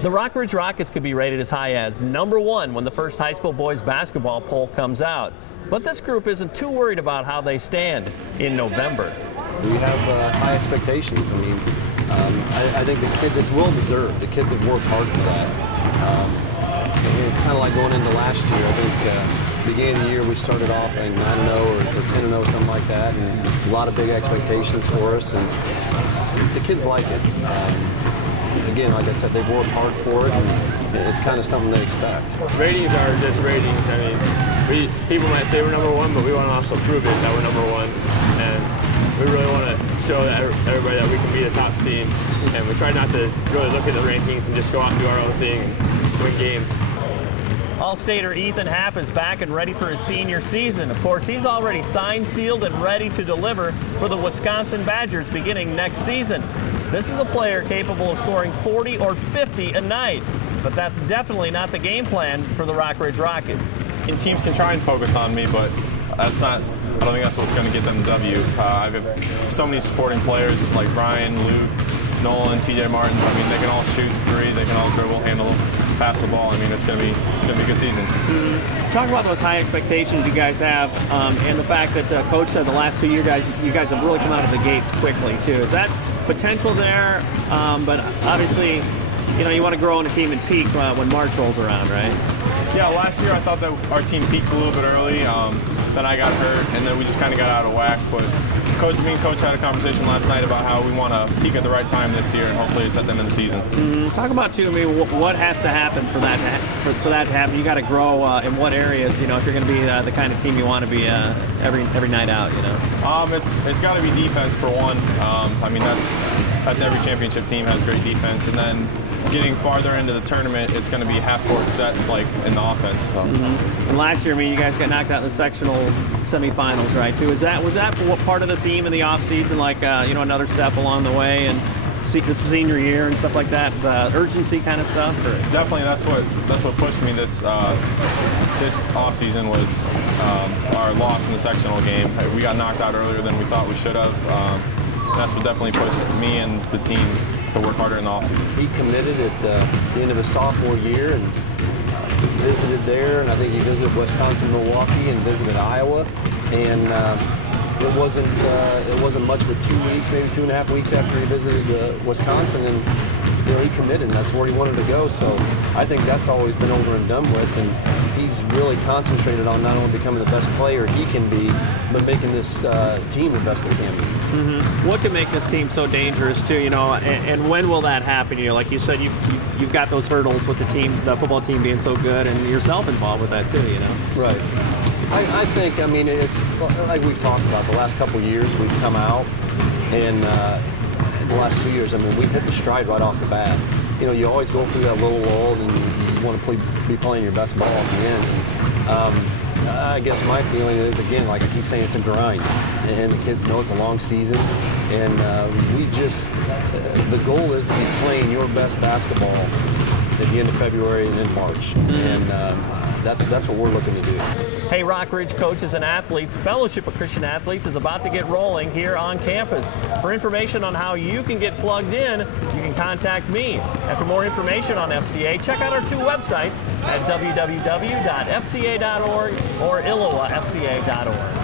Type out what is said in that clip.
The Rockridge Rockets could be rated as high as #1 when the first high school boys basketball poll comes out. But this group isn't too worried about how they stand in November. We have high expectations. I mean, I think the kids, it's well deserved. The kids have worked hard for that. It's kind of like going into last year. I think beginning of the year we started off like 9-0 or 10-0, something like that, and a lot of big expectations for us, and the kids like it. Again, like I said, they've worked hard for it, and it's kind of something they expect. Ratings are just ratings. I mean, people might say we're #1, but we want to also prove it that we're #1, and we really want to show that everybody that we can be the top team. And we try not to really look at the rankings and just go out and do our own thing and win games. All-Stater Ethan Happ is back and ready for his senior season. Of course, he's already signed, sealed, and ready to deliver for the Wisconsin Badgers beginning next season. This is a player capable of scoring 40 or 50 a night, but that's definitely not the game plan for the Rockridge Rockets. And teams can try and focus on me, but that's not, I don't think that's what's going to get them the W. I have so many supporting players like Brian, Luke, Nolan, TJ Martin. I mean, they can all shoot three, they can all dribble, handle, pass the ball. I mean, it's going to be a good season. Talk about those high expectations you guys have, and the fact that the coach said the last 2 years you guys have really come out of the gates quickly too. Is that potential there? But obviously, you know, you want to grow on a team and peak when March rolls around, right? Yeah, last year I thought that our team peaked a little bit early. Then I got hurt, and then we just kind of got out of whack. But me and Coach had a conversation last night about how we want to peak at the right time this year, and hopefully it's at the end of the season. Talk about too. I mean, what has to happen for that to happen? You got to grow in what areas? You know, if you're going to be the kind of team you want to be every night out. You know. It's got to be defense for one. I mean, that's every championship team has great defense, and then getting farther into the tournament, it's going to be half-court sets like in the offense. So. And last year, I mean, you guys got knocked out in the sectional semifinals, right? Too. Was that part of the theme in the off-season, like you know, another step along the way, and the senior year and stuff like that, the urgency kind of stuff? Or? Definitely, that's what pushed me this off-season was our loss in the sectional game. We got knocked out earlier than we thought we should have. That's what definitely pushed me and the team to work harder in the offseason. He committed at the end of his sophomore year and visited there, and I think he visited Wisconsin, Milwaukee, and visited Iowa. And it wasn't much but 2 weeks, maybe 2.5 weeks after he visited Wisconsin, and you know, he committed, and that's where he wanted to go. So I think that's always been over and done with, and he's really concentrated on not only becoming the best player he can be, but making this team the best it can be. What can make this team so dangerous too? You know, and when will that happen? You know, like you said, you've got those hurdles with the team, the football team being so good, and yourself involved with that too. You know, right. I think, I mean, it's like we've talked about the last couple of years. We've come out, and in the last 2 years, I mean, we've hit the stride right off the bat. You know, you always go through that little lull, and you want to be playing your best ball at the end. And, I guess my feeling is, again, like I keep saying, it's a grind, and the kids know it's a long season, and the goal is to be playing your best basketball at the end of February and in March, and that's what we're looking to do. Hey, Rockridge coaches and athletes, Fellowship of Christian Athletes is about to get rolling here on campus. For information on how you can get plugged in, you can contact me. And for more information on FCA, check out our 2 websites at www.fca.org or ILLOWAFCA.org.